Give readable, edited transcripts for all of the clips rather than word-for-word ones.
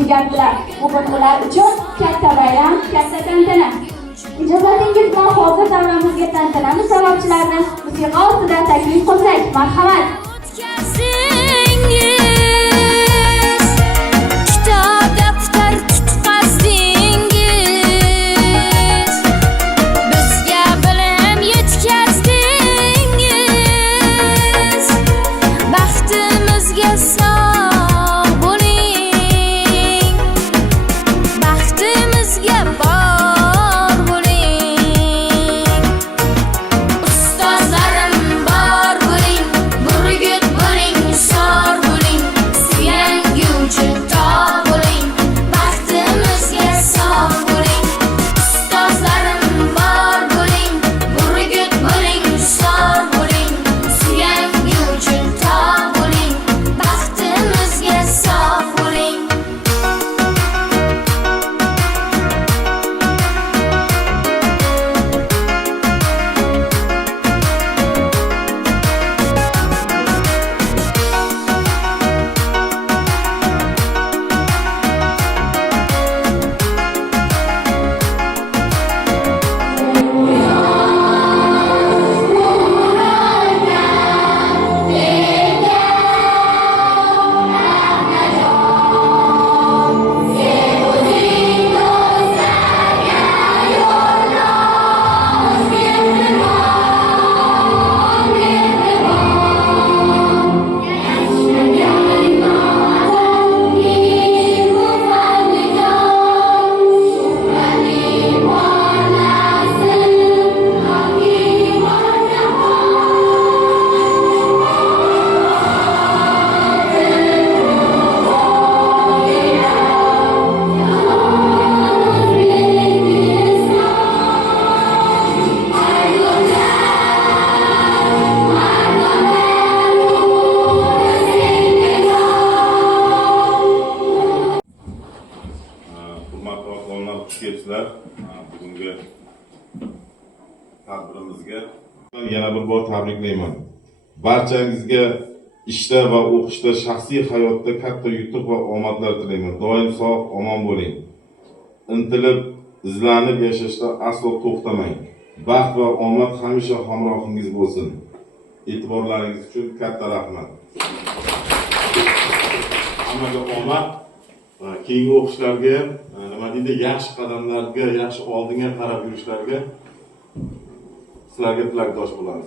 tugatdilar. Bugun ular uchun katta bayram, katta tantana. Ijozatingiz bilan hozir davramizga tantanamiz sababchilarini musiqa ostida taklif qilsak, marhamat. Bugungi tadbirimizga yana bir bor tabriklayman. Barchangizga ishda va o'qishda, shaxsiy hayotda katta yutuq va omadlar tilayman. Doim sog', omon bo'ling. Intilib, izlanib yashashda aslo to'xtamang. Baxt va omad hamisha hamrohingiz bo'lsin. E'tiborlaringiz uchun katta rahmat. Hammaga omad, keyingi o'qishlarga, nima deydi, yaxshi qadamlarga, yaxshi oldinga qarab yurishlarga sizlarga tilakdosh bo'lamiz.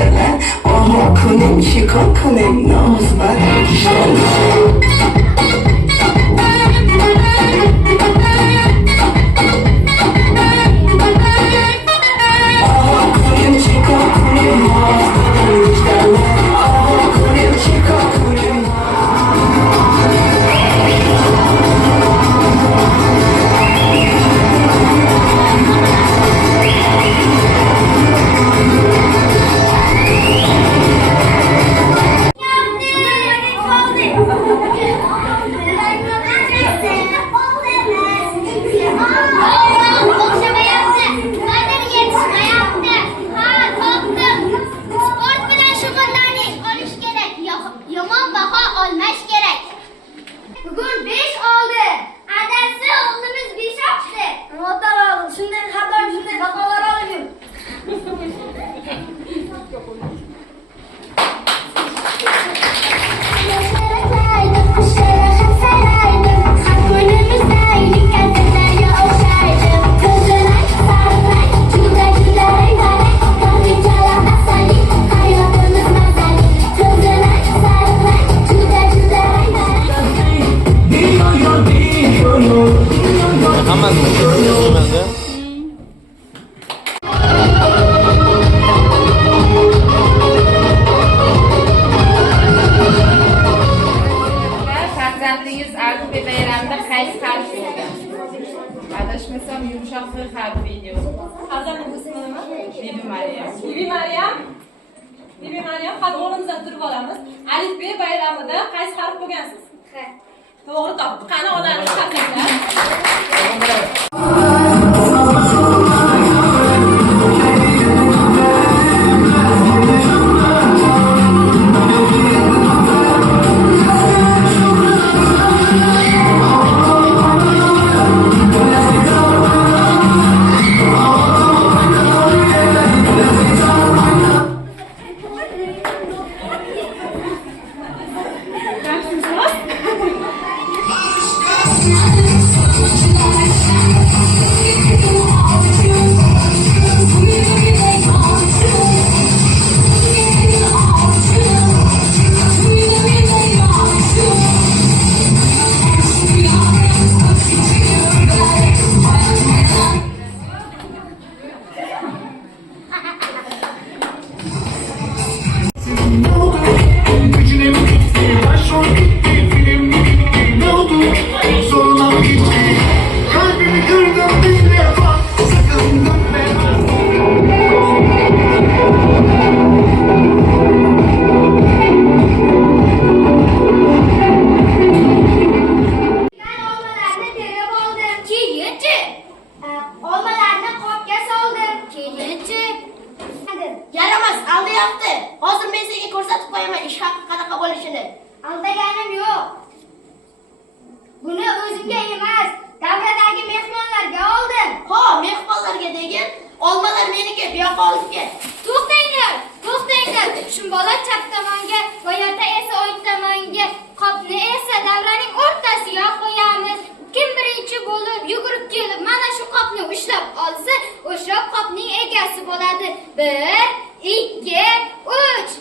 giderler. Aha kunim şiko kunim naz var aha kunim şiko kunim naz var giderler. Aha kunim şiko kunim Yomon baho olmash kerak. Bugun 5 oldi. Adasi o'g'limiz 5 ochdi. Mo'taroq, shunday har doim shunday baholar olib Farzandingiz Arif bayramida qaysi harf bo'lgan? Adashmasam yumshoq F harfi edi. Farzandingiz ismi nima? Bibi Maryam. Bibi Maryam. Bibi Maryam, hadi o'rnimizdan turib olamiz. Alif B bayramida qaysi harf bo'lgansiz? Ha. To'g'ri topdi. Qani odangiz tabriklar. Yaramaz, aldı yaptı. Hozir men senga ko'rsatib qo'yaman ish haqi qanaqa bo'lishini. Aldaganim yo'q. Buni o'zimga emas, davradagi mehmonlarga oldim. Ho, mehmonlarga degin, olmalar meniki, bu yoqqa olib ket. To'xtanglar, to'xtanglar. Shu bola chap tomonga, boyata esa o'ng tomonga, qopni esa davraning o'rtasiga qo'yamiz. Kim birinchi bo'lib yugurib kelib mana shu qopni ushlab olsa, o'sha qopning egasi bo'ladi. 1, 2, 3.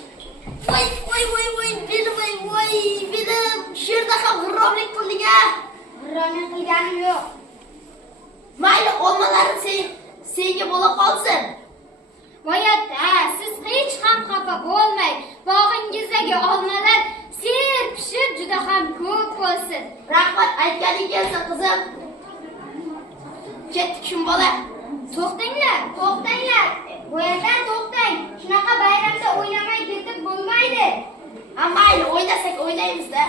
Voy, bilim. Shu yerda ham g'irromlik qilding-a? G'irromlik qilganim yo'q. Mayli, olmalarim senga bo'la qolsin. Voyata, siz hech ham xafa bo'lmang. Bog'ingizdagi olmalar serpishib juda ham ko'p bo'lsin. Rahmat, aytganing kelsin qizim. Ketdik shum bola. To'xtanglar. Bo'yadan to'xtang. Shunaqa bayramda o'ynamay ketib bo'lmaydi. Ha, mayli, o'ynasak o'ynaymiz-da.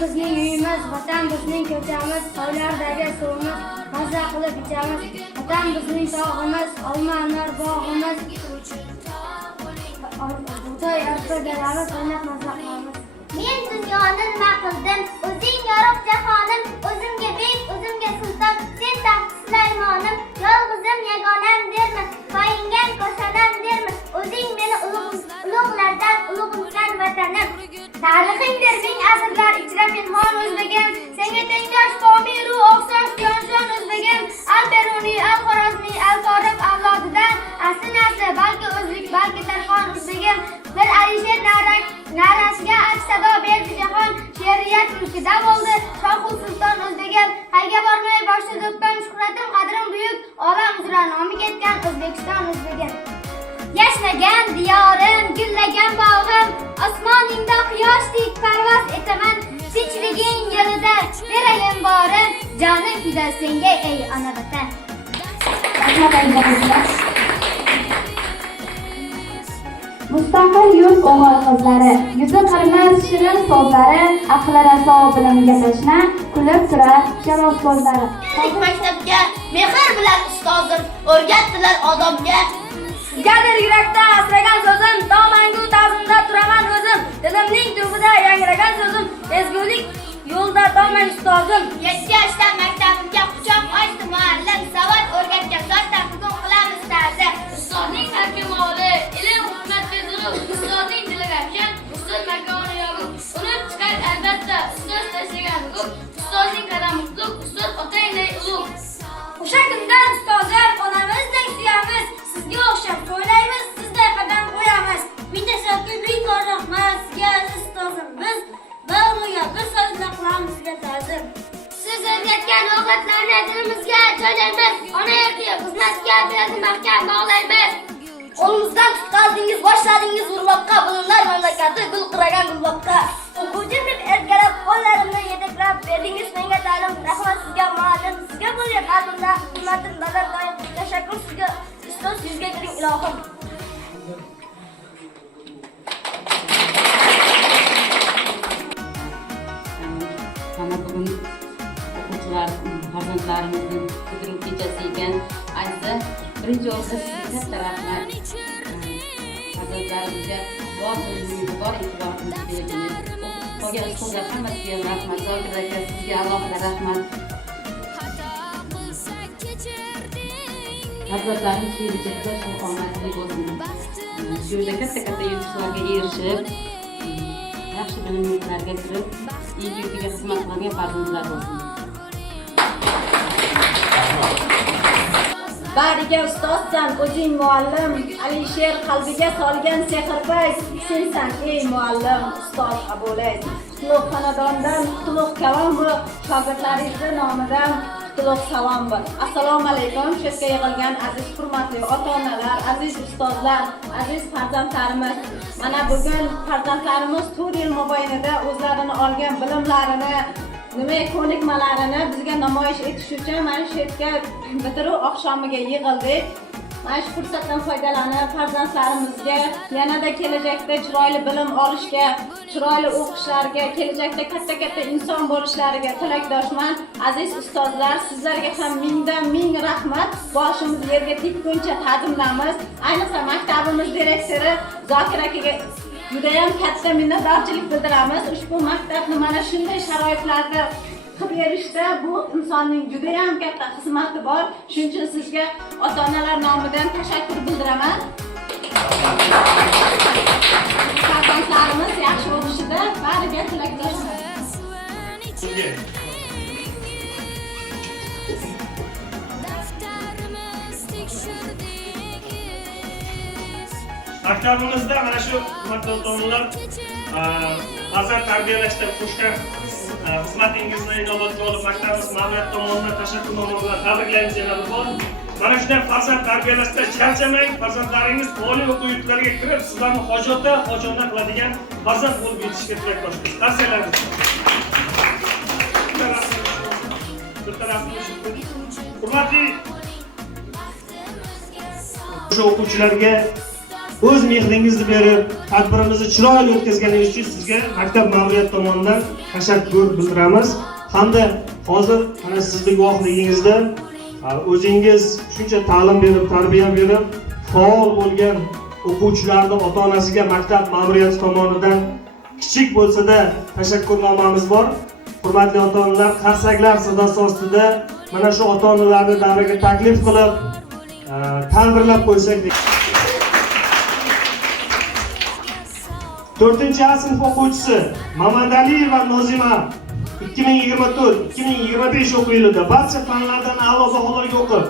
bizning uyimiz, vatan bizning ko'chamiz, hovlardagi suvimiz, maza qilib ichamiz. Vatan bizning tog'imiz, olma-anor bog'imiz. Bug'doy arpa dalamiz, o'ynab maza qilamiz. Men dunyoni nima qildim? O'zing yorug' jahonim, o'zimga bek, o'zimga sulton, sen taxt Sulaymonim. Yolg'izim yagonam dermi? Qoyingan ko'sanam dermi? O'zing meni ulug'lardan ulug'imsan vatanim. Tarixingdir ming asrlar ichra pinhon o'zbegim. Senga tengdosh Pomiru o'xshash jonshon o'zbegim. Al-Beruniy, Al-Xorazmiy, Al-Torib avlodidan asli balki o'zbek, balki Tarxon o'zbegim. Bir Alisher narasiga aks sado berdi jahon, she'riyat mulkida bo'ldi Shohul Sulton o'zbegim. Hayga bormay boshda do'ppan shuhratim, qadrim buyuk, olam uzra nomi ketgan O'zbekiston o'zbegim. Yashnagan diyorim, gullagan bog'im, osmoningda quyoshdek parvoz etaman. Tinchliging yo'lida berayin borim, jonim fida senga ey ona vatan. Mustaqil yurt o'g'il qizlari, yuzi qilmas shirin so'zlari, aqli raso bilimiga tashna, kulib turar sharob ko'zlari. Maktabga mehr bilan ustozim o'rgatdilar odobga. Sizgadir yurakda asragan so'zim, domangu ta'zimda turaman o'zim. Dilimning tubida yangragan so'zim, ezgulik yo'lda doman ustozim. 7 yoshda maktabimga quchoq ochdi muallim, savod o'rgatgan zotdan bugun qilamiz ta'zim. Ustozning har kamoli, ilm hikmatga zulm, ustozning dili ravshan, ustoz makoni yorug'. Unib chiqar albatta ustoz tashlagan ruh, ustozning qadami qutlug', ustoz otangday ulug'. O'sha kundan ustozlar onamizdek suyamiz, sizga o'xshab to'ylaymiz, sizday qadam qo'yamiz. Ming tashakkur, ming rahmat sizga aziz ustozim, biz ba'ziga bir so'zla qilamiz sizga ta'zim. Siz o'rgatgan o'g'itlarni dilimizga joylaymiz, ona yurtiga xizmatga berdi mahkam bog'laymiz. Qo'limizdan tutqazdingiz, boshladingiz urmoqqa, bulunlar mamlakati gulqiragan gulboqqa. O'quvchim deb erkalab, qo'llarimni yetaklab berdingiz menga ta'lim. Rahmat sizga muallim, sizga bo'lgan qalbimda hurmatim badal doim. Tashakkur sizga, ustoz sizga kiring ilohim. Mana bugun o'quvchilar farzandlarimizning bitiruv kechasi ekan. Ayniqsa birinchi o'rinda sizga katta rahmat. Farzandlarimizga bor e'tiboringizni berdingiz. Qolgan ustozlar hammasiga rahmat. Zokir aka sizga alohida rahmat. Farzandlarimiz kelajakda omadli bo'lsin. Shu yerda katta yutuqlarga erishib, yaxshi bilimlarga kirib, el yurtiga xizmat qilgan farzandlar bo'lsin. Bariga ustozsan, o'zing muallim, Alisher qalbiga solgan sehrpay, sensan ey muallim, ustoz Abulay. Qutlug' xonadondan, qutlug' kalom bu, shogirdlaringiz nomidan qutlug' salom bu. Assalomu alaykum, shu yerga yig'ilgan aziz hurmatli ota-onalar, aziz ustozlar, aziz farzandlarimiz. Mana bugun farzandlarimiz 4 yil mobaynida o'zlarini olgan bilimlarini, ko'nikmalarini bizga namoyish etish uchun mana shu yerga bitiruv oqshomiga yig'ildik. Mana shu fursatdan foydalanib farzandlarimizga yanada kelajakda chiroyli bilim olishga, chiroyli o'qishlariga, kelajakda katta inson bo'lishlariga tilakdoshman. Aziz ustozlar, sizlarga ham mingdan ming rahmat. Boshimiz yerga tekkuncha ta'zimlamiz. Ayniqsa maktabimiz direktori Zokir akaga juda ham katta minnatdorchilik bildiramiz. Ushbu maktabni mana shunday sharoitlarda qilib berishda bu insonning juda ham katta xizmati bor. Shuning uchun sizga ota-onalar nomidan tashakkur bildiraman. Farzandlarimiz yaxshi o'qishida bariga tilakdoshman. Maktabimizda mana shu hurmatli ota-onalar farzand tarbiyalashda qo'shgan xizmatingizni inobatga olib maktabimiz ma'muriyati tomonidan tashakkurnoma bilan tabriklaymiz yana bir bor. Mana shunday farzand tarbiyalashda charchamang, farzandlaringiz oliy o'quv yurtlariga kirib, sizlarni hojondan qiladigan farzand bo'lib yetishishga tilakdoshmiz. Tavsiyalarimiz. Hurmatli o'quvchilarga o'z mehringizni berib, tadbirimizni chiroyli o'tkazganingiz uchun sizga maktab ma'muriyati tomonidan tashakkur bildiramiz. Hamda hozir mana sizning guvohligingizda o'zingiz shuncha ta'lim berib, tarbiya berib, faol bo'lgan o'quvchilarni ota-onasiga maktab ma'muriyati tomonidan kichik bo'lsa-da tashakkurnomamiz bor. Hurmatli ota-onalar, qarsaklar sadosi ostida mana shu ota-onalarni davraga taklif qilib, ta'mirlab qo'ysak. 4-A sinf o'quvchisi Mamadaliyeva Nozima 2024-2025 o'quv yilida barcha fanlardan a'lo baholarga o'qib,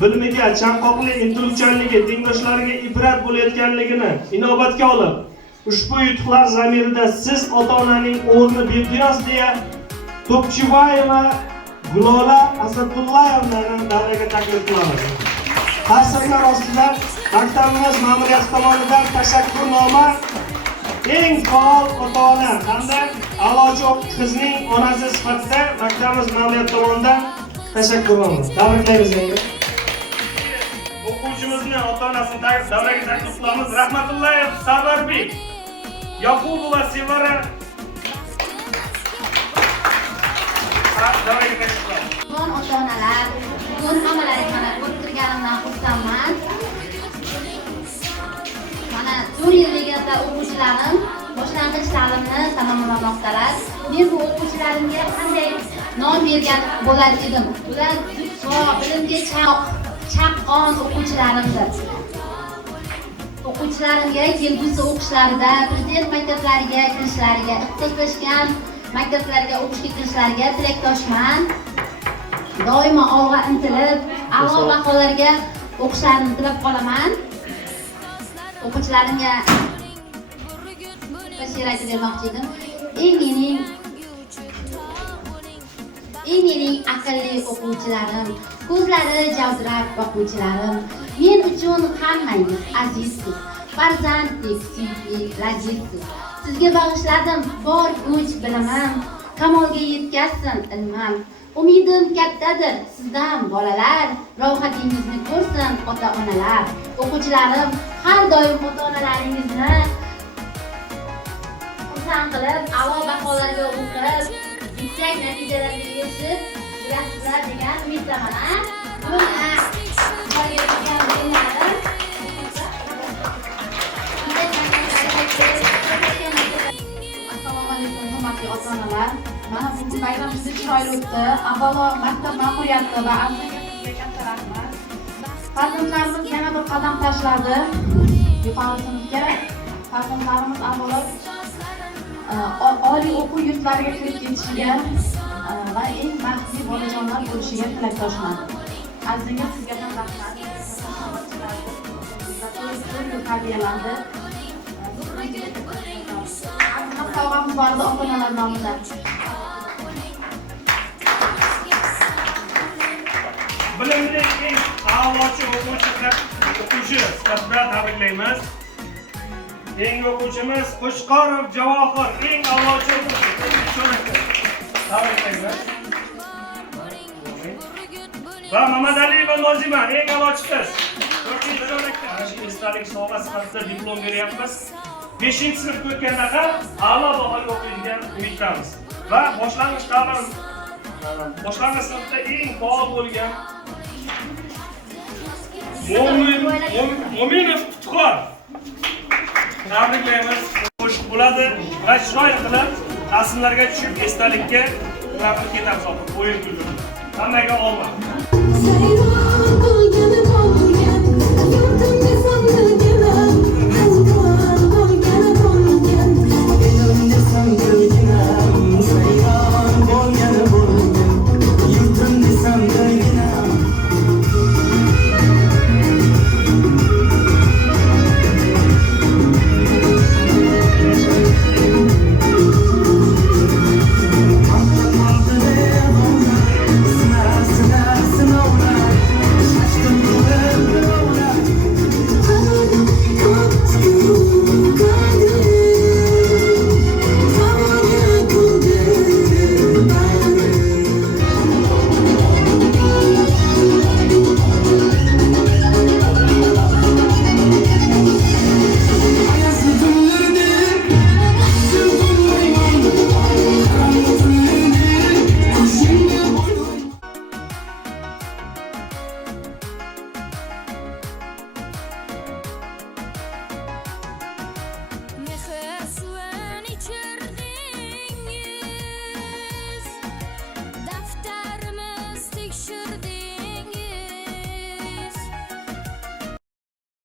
bilimiga, chanqoqli intiluvchanligi, tengdoshlariga ibrat bo'layotganligini inobatga olib, ushbu yutuqlar zamirida siz ota-onaning o'rni beqiyos deya To'pchivayeva Gulola Asadullayevani davraga taklif qilamiz. Qarsaklar ostida maktabimiz ma'muriyati tomonidan tashakkurnoma eng faol ota-ona hamda a'lochi qizning onasi sifatida maktabimiz ma'muriyati tomonidan tashakkurnoma. Tabriklaymiz endi. O'quvchimizni ota-onasini davraga taklif qilamiz. Rahmatullayev Sarvarbek, Yoqubova Sevara davraga taklif qilamiz. Bugun ota-onalar, bugun hammalaring mana o'tirganimdan xursandman. Mana 4 yilligida o'quvchilarim boshlang'ich ta'limni tamomlamoqdalar. Men bu o'quvchilarimga qanday nom bergan bo'lar edim? Ular bilimga chaqqon o'quvchilarimdir. O'quvchilarimga kelgusi o'qishlarida prezident maktablariga kirishlariga, ixtisoslashgan maktablarga o'qishga kirishlariga tilakdoshman. Doimo olg'a intilib, a'lo baholarga o'qishlarini tilab qolaman. O'quvchilarimga she'r aytib bermoqchi edim. Ey mening aqlli o'quvchilarim, ko'zlari javdirab boquvchilarim, men uchun hammangiz azizsiz, farzanddek suyukli, lazizsiz. Sizga bag'ishladim bor kuch bilimim, kamolga yetkazsin ilmim. Umidim kattadir sizdan bolalar, rohatingizni ko'rsin ota-onalar. O'quvchilarim har doim ota-onalaringizni xursand qilib, a'lo baholarga o'qib, yuksak natijalarga erishib yulasizlar degan umiddaman. Buni qo'lga kiritgan Assalomu alaykum hurmatli ota-onalar. Mana bu bayram juda chiroyli o'tdi. Avvalo maktab ma'muriyati va sizga katta rahmat. Farzandlarimiz yana bir qadam tashladi. Yuqori sinfga farzandlarimiz avvalo oliy o'quv yurtlariga kirib ketishiga va eng baxtli bolajonlar bo'lishiga tilakdoshman. Azizingiz sizga ham rahmat. Tarbiyalandi. Sovg'amiz bor edi ota-onalar nomidan. Bilimli eng a'lochi o'quvchi sifatida tabriklaymiz. Eng o'quvchimiz Qo'shqorov Javohir, eng a'lochi o'quvchi. Tabriklaymiz. Va Mamadaliyeva Nozima, eng a'lochi qiz. 4-chorakda esdalik sovg'a sifatida diplom beryapmiz. 5-sinfga o'tganda ham a'lo bahoga o'qiydigan umiddamiz. Va boshlang'ich sinfda eng faol bo'lgan Mo'minov Qutqor. Tabriklaymiz. Qo'shiq bo'ladi va chiroyli qilib rasmlarga tushib esdalikka ularni ketamiz. O'yin kulib. Hammaga omad.